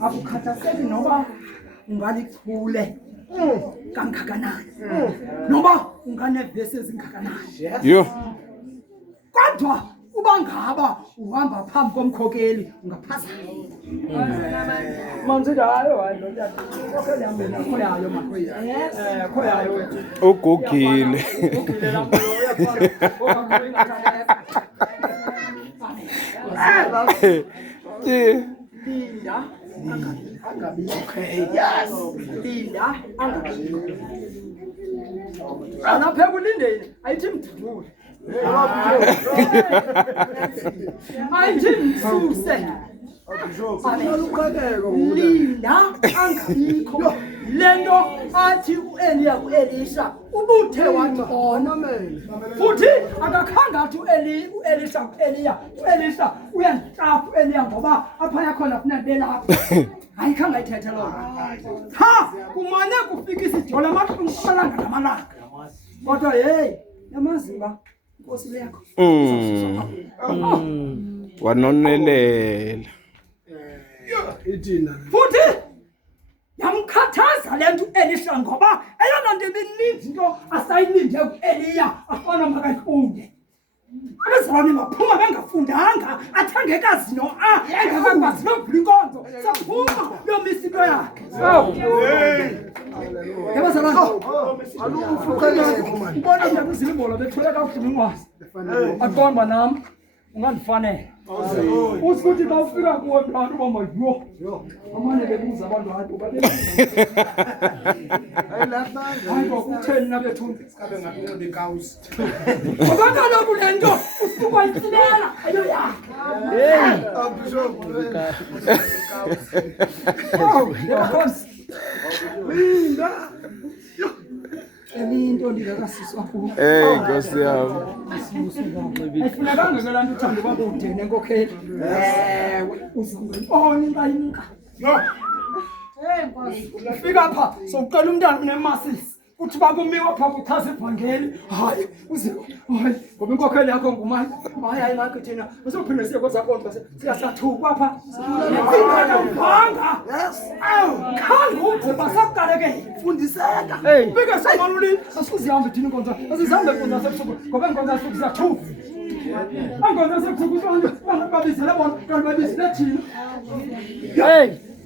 Akukhathazeki noba ungalichule kangakanani noba unganevesi ezingakanani. Yo. Kodwa uba ngaba uhamba phambi komkhokeli ungaphazama. Manje hayo ndoda. Kokeli yambeni khoyayo makhoya. Khoyayo wethu. Ugugile. Ugugile lapho uyaphana. Linda angabi okay. Yes. Linda angabi. Alapha kulindeni ayithi mdudule. Ayithi msuse. Linda angabikho lento athi uEliya kuElisha ubuthe wathona futhi akakhanga athi uElisha kuEliya uElisha uyantrafu uEliya ngoba apha yakhona funa belapha ayikhanga ayithethe lo ha kumane kufika isijola amalanga namalanga kodwa hey yamaziba inkosi yakho wanonelela futhi yamkhathaza lento uElisha ngoba eyona nto ibininzi into asayilinde kuEliya afana makayifunde. Abazalwane baphuma bengafundanga athangekazi no engakwazi nokuvula inkonzo saphuma yomisa into yakhe. Yabazalwane ubona nje kuzimbola bethule kakhulu ingwazi aqomba nami ungandifanele usuthi xa ufika kuwe mntwana uba mayo amane bebuza abantu hayi kutheni nabethunzi sikabe ngathi bekawusi ngoba kaloku le nto usuka yitsinela ayo yakhe Linda into ndingakasiswa kuyo Nkosi yami. Ayifunekanga ke laa nto uthanda uba budene enkokheli. Uzambona inqayinqa. Ufika apha sowucela umntana unemasisi uthi bakumiwa phaa kuchaza ibhangeli hayi uziwe hayi ngoba inkokheli yakho ngumani hayi nakho thina uzophinde siye kwezakonto siyasathukwa apha sibanga khange uthi basakuqaleke fundiseka fika samalulini asikuzihambe thina inkonzo asizihambe inkonzo yasebusuku ngoba inkonzo yasebusuku siyathuka angonza sekuthuka babizele bona kanti babizele thina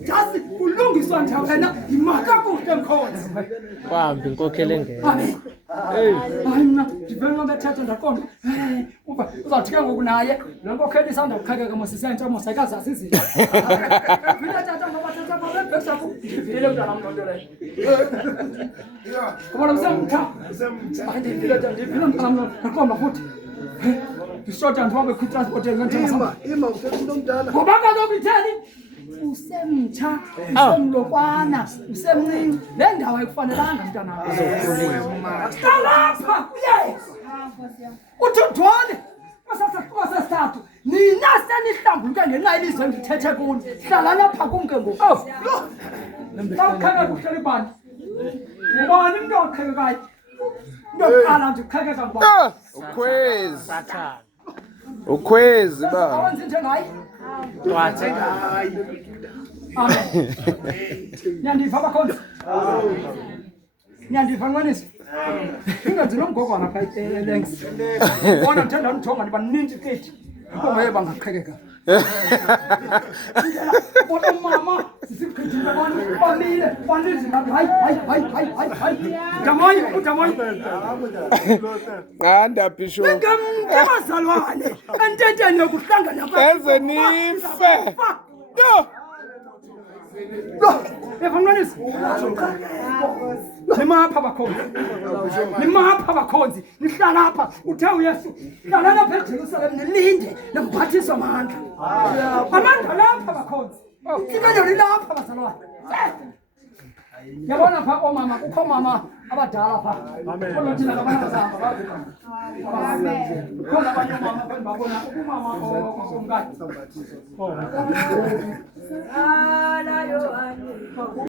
just kulungiswa nje wena imaka kuhle mkhonzi Kwambi inkokheli engene. Hayi mina ndivela bethatha ndaqonda uba uzawuthika ngoku naye le nkokheli isanda kuqhakeka mosisentsha mosayikazi asizinto vile tata ngoba tata babebhekisa ndivile mntana mnto leyo ngoba usemtha ndivile mntana mntu ndaqonda futhi ndishota ndihambe kwitransport ima usemuntu omdala ngoba kaloku itheni usemtsha usemlokwana usemncinci le ndawo ayikufanelanga mntana lapha kuye uthi udwale kwasesithathu nina senihlambuluke ngenxa yelizwe ndithethe kuni hlala lapha kum ke ngoku xa uqhekeka uhleli bani ubani umntu oqhekekayo into yokuqala nje uqhekeka ngubani Ukhwezi. Ukhwezi ba. awenzi njengaye Twathe. amen niyandiva abakhonzi niyandiva nqwenisi ingenzi nomgogwana pha elengs bona ndithanda ndithonga ndiba ninzi kithi inkongo bangaqhekeka bona mama sisikhithile bona bamile baninzi hayi damoyi udamoyi Qanda Bishop. ngabazalwane ententeni yokuhlangana Eze nife. Yo. Evangelist. Nimapha abakhonzi. Nimapha abakhonzi. Nihlala apha. Uthe uYesu. Hlala lapha eJerusalem nilinde nomphathiswa amandla. Amandla lapha abakhonzi. Sikanye lapha bazalwane. Yabona pha omama kukho mama abadala pha. Kodwa thina ngabantazana bazi. Amen. Khona abanye mama babona umama omkakhe.